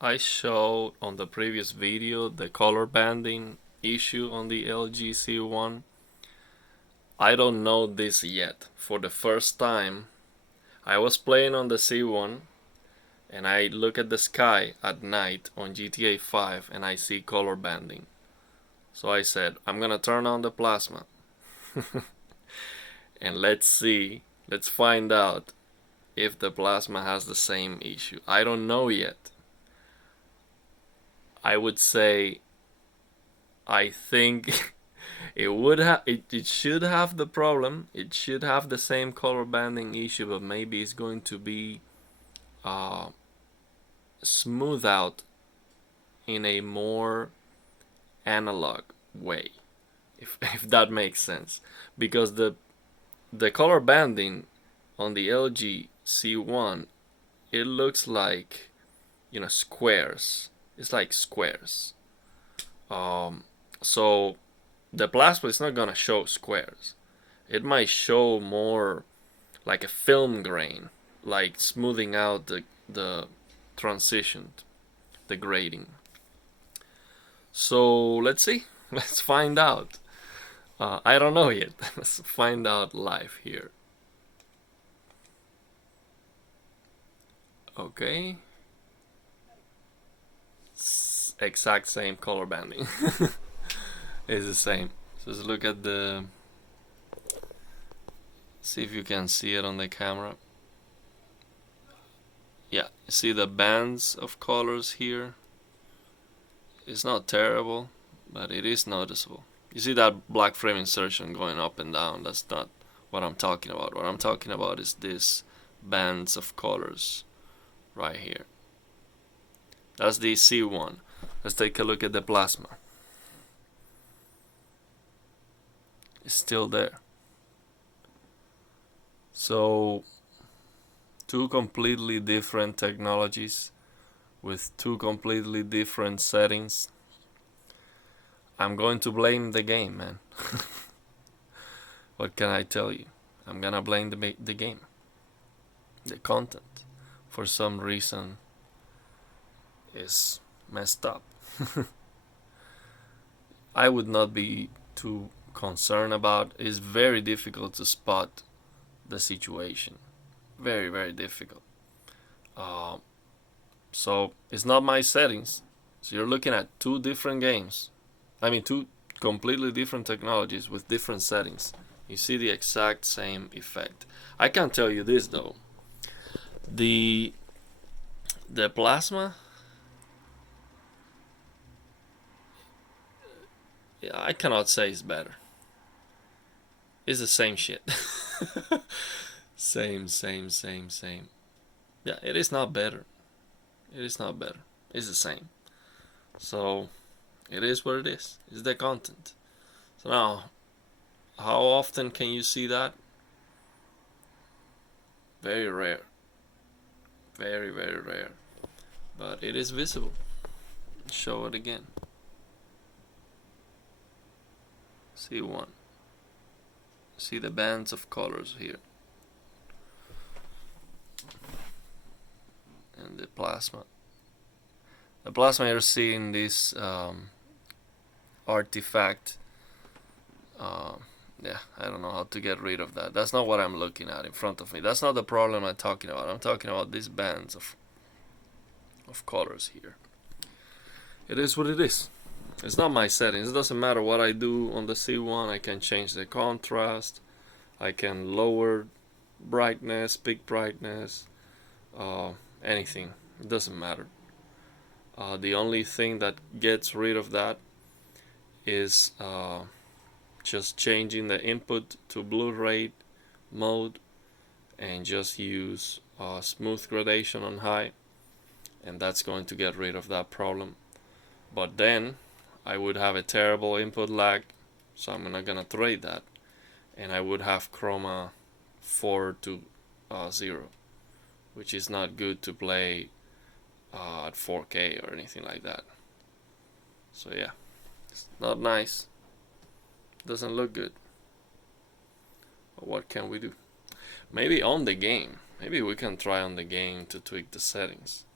I showed on the previous video the color banding issue on the LG C1. I don't know this yet. For the first time, I was playing on the C1 and I look at the sky at night on GTA 5 and I see color banding. So I said, I'm gonna turn on the plasma and let's find out if the plasma has the same issue. I don't know yet. I would say I think it should have the problem. It should have the same color banding issue, but maybe it's going to be uh, smooth out in a more analog way, if that makes sense. Because the color banding on the LG C1, it looks like, squares. It's like squares. Um, so the plasma is not gonna show squares. It might show more like a film grain, like smoothing out the transition, the grading. So let's see. Let's find out. I don't know yet. Let's find out live here. Okay. Exact same color banding. It's the same. So let's look at the. See if you can see it on the camera. Yeah, you see the bands of colors here? It's not terrible, but it is noticeable. You see that black frame insertion going up and down? That's not what I'm talking about. What I'm talking about is this bands of colors right here. That's the C1. Let's take a look at the plasma. It's still there. So, two completely different technologies with two completely different settings. I'm going to blame the game, man. What can I tell you? I'm gonna blame the game. The content, for some reason, is messed up. I would not be too concerned about. It's very difficult to spot the situation. Very, very difficult. Uh, so it's not my settings. So you're looking at two different games. I mean, two completely different technologies with different settings. You see the exact same effect. I can tell you this though. The the plasma, I cannot say it's better. It's the same shit. Same. Yeah, it is not better. It is not better. It's the same. So it is what it is. It's the content. So now, how often can you see that? Very rare. Very, very rare. But it is visible. Show it again. See one. See the bands of colors here. And the plasma. The plasma, you're seeing this artifact. Yeah, I don't know how to get rid of that. That's not what I'm looking at in front of me. That's not the problem I'm talking about. I'm talking about these bands of colors here. It is what it is. It's not my settings. It doesn't matter what I do on the C1. I can change the contrast. I can lower brightness, peak brightness, anything. It doesn't matter. The only thing that gets rid of that is just changing the input to Blu-ray mode and just use smooth gradation on high, and that's going to get rid of that problem. But then I would have a terrible input lag, so I'm not gonna trade that, and I would have chroma 4 to 0, which is not good to play at 4K or anything like that. So yeah, it's not nice. Doesn't look good. But what can we do? Maybe on the game. Maybe we can try on the game to tweak the settings.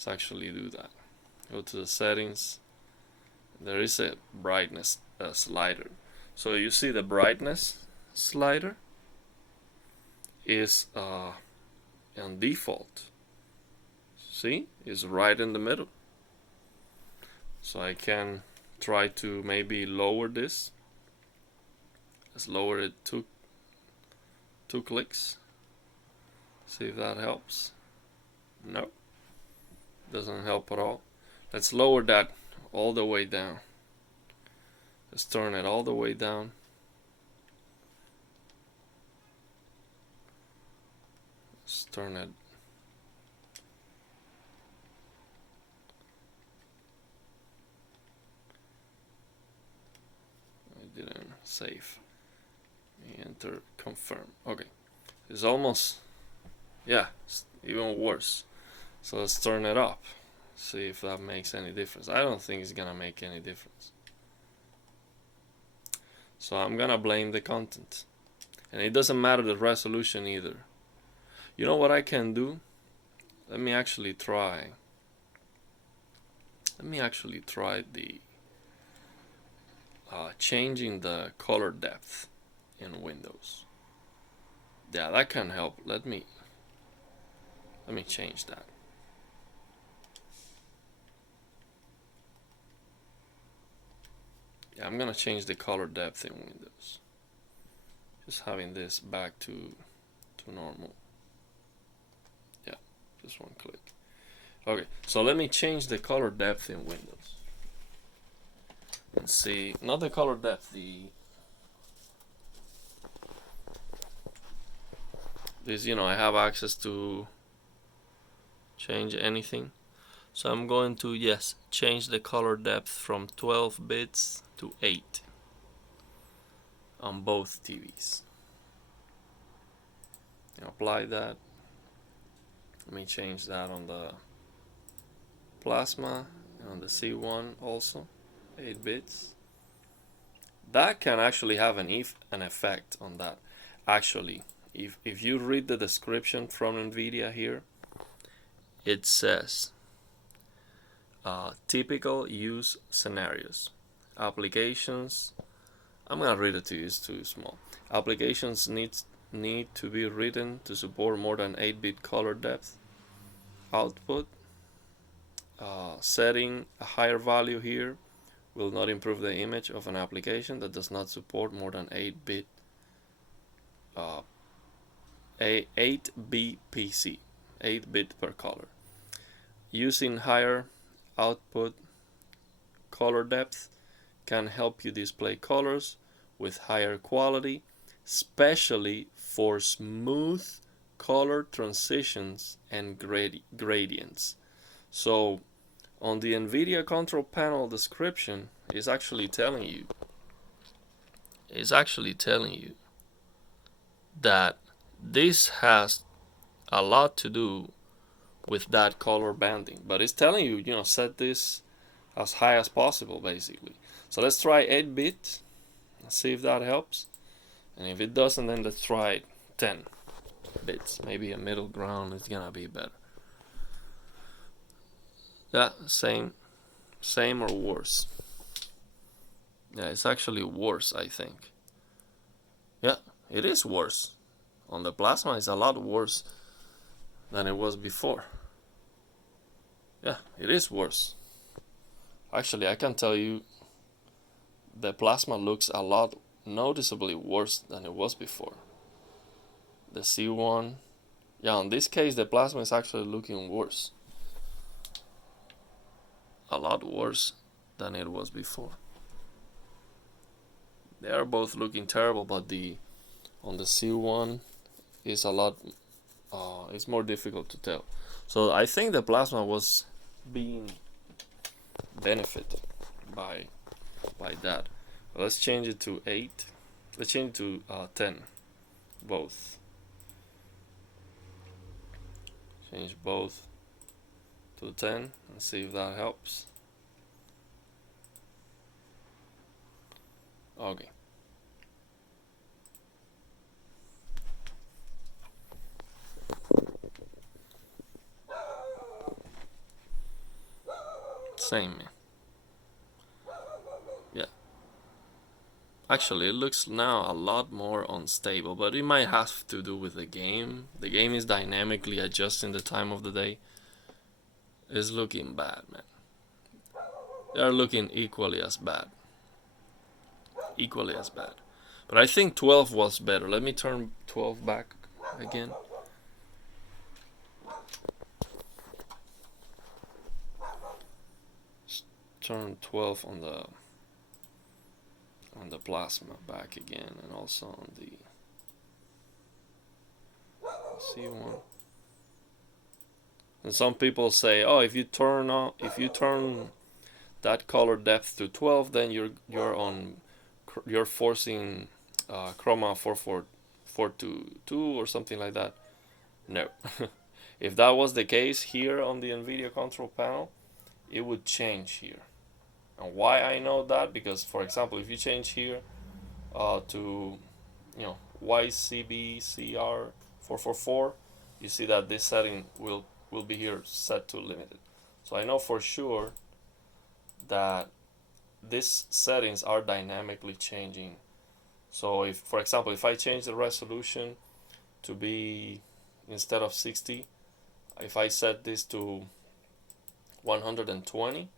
Let's actually do that. Go to the settings. There is a brightness slider. So you see the brightness slider is on default. See, it's right in the middle. So I can try to maybe lower this. Let's lower it two clicks. See if that helps. No, doesn't help at all. Let's lower that all the way down. Let's turn it all the way down. Let's turn it. I didn't save. Enter confirm. Okay, it's almost, yeah, it's even worse. So let's turn it up. See if that makes any difference. I don't think it's gonna make any difference. So I'm gonna blame the content. And it doesn't matter the resolution either. You know what I can do? Let me actually try the changing the color depth in Windows. Yeah, that can help. Let me change that. Yeah, I'm gonna change the color depth in Windows. Just having this back to normal. Yeah, just one click. Okay, so let me change the color depth in Windows. Let's see, not the color depth, this, you know, I have access to change anything. So I'm going to, yes, change the color depth from 12 bits to 8 on both TVs. Apply that. Let me change that on the Plasma and on the C1 also, 8 bits. That can actually have an effect on that. Actually, if you read the description from Nvidia here, it says typical use scenarios. Applications, I'm gonna read it to you, it's too small. Applications need to be written to support more than 8-bit color depth. Output, setting a higher value here will not improve the image of an application that does not support more than 8-bit 8bpc, 8-bit per color. Using higher output color depth can help you display colors with higher quality, especially for smooth color transitions and gradients. So on the Nvidia control panel description is actually telling you that this has a lot to do with that color banding, but it's telling you, you know, set this as high as possible basically. So let's try 8-bit and see if that helps, and if it doesn't, then let's try 10 bits. Maybe a middle ground is gonna be better. Yeah, same or worse. Yeah, it's actually worse, I think. Yeah, it is worse. On the Plasma, it's a lot worse than it was before. Yeah, it is worse. Actually, I can tell you the Plasma looks a lot noticeably worse than it was before. The C1, yeah, in this case the Plasma is actually looking worse. A lot worse than it was before. They are both looking terrible, but on the C1 is a lot, it's more difficult to tell. So I think the Plasma was being benefited by that. But let's change it to 8. Let's change it to 10. Both. Change both to 10 and see if that helps. Okay. same, man. Yeah. Actually, it looks now a lot more unstable, but it might have to do with the game. The game is dynamically adjusting the time of the day. It's looking bad, man. They are looking equally as bad. Equally as bad. But I think 12 was better. Let me turn 12 back again. Turn 12 on the plasma back again, and also on the C1. And some people say, oh, if you turn that color depth to 12, then you're forcing chroma 4442 or something like that. No. If that was the case here on the Nvidia control panel, it would change here. And why I know that? Because, for example, if you change here to YCBCR444, you see that this setting will be here set to limited. So I know for sure that these settings are dynamically changing. So if, for example, if I change the resolution to be, instead of 60, if I set this to 120,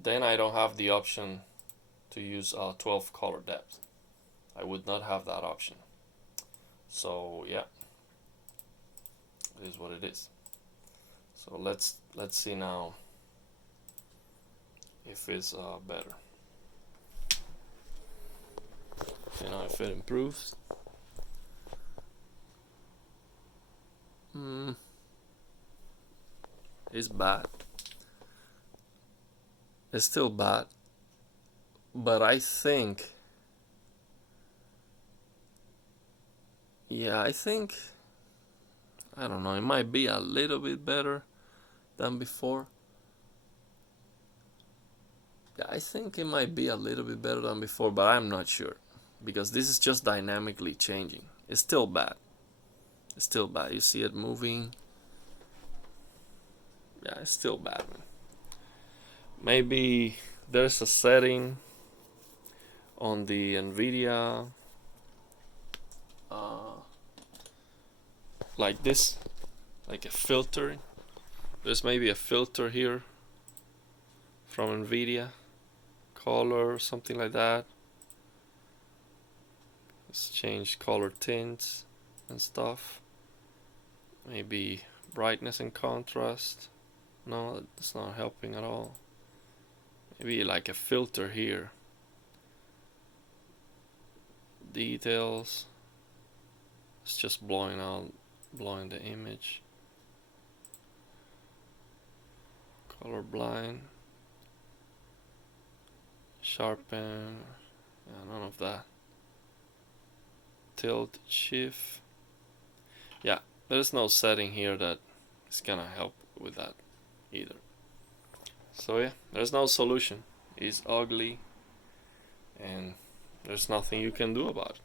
then I don't have the option to use 12 color depth. I would not have that option. So yeah, it is what it is. So let's see now if it's better. If it improves. It's bad. It's still bad, but I think, I don't know, it might be a little bit better than before. Yeah, I think it might be a little bit better than before, but I'm not sure, because this is just dynamically changing. It's still bad. It's still bad. You see it moving. Yeah, it's still bad, man. Maybe there's a setting on the Nvidia like this, like a filter. There's maybe a filter here from Nvidia, color, something like that. Let's change color tints and stuff. Maybe brightness and contrast. No, that's not helping at all. Maybe like a filter here. Details. It's just blowing the image. Color blind. Sharpen. Yeah, none of that. Tilt, shift. Yeah, there's no setting here that is gonna help with that either. So yeah, there's no solution. It's ugly, and there's nothing you can do about it.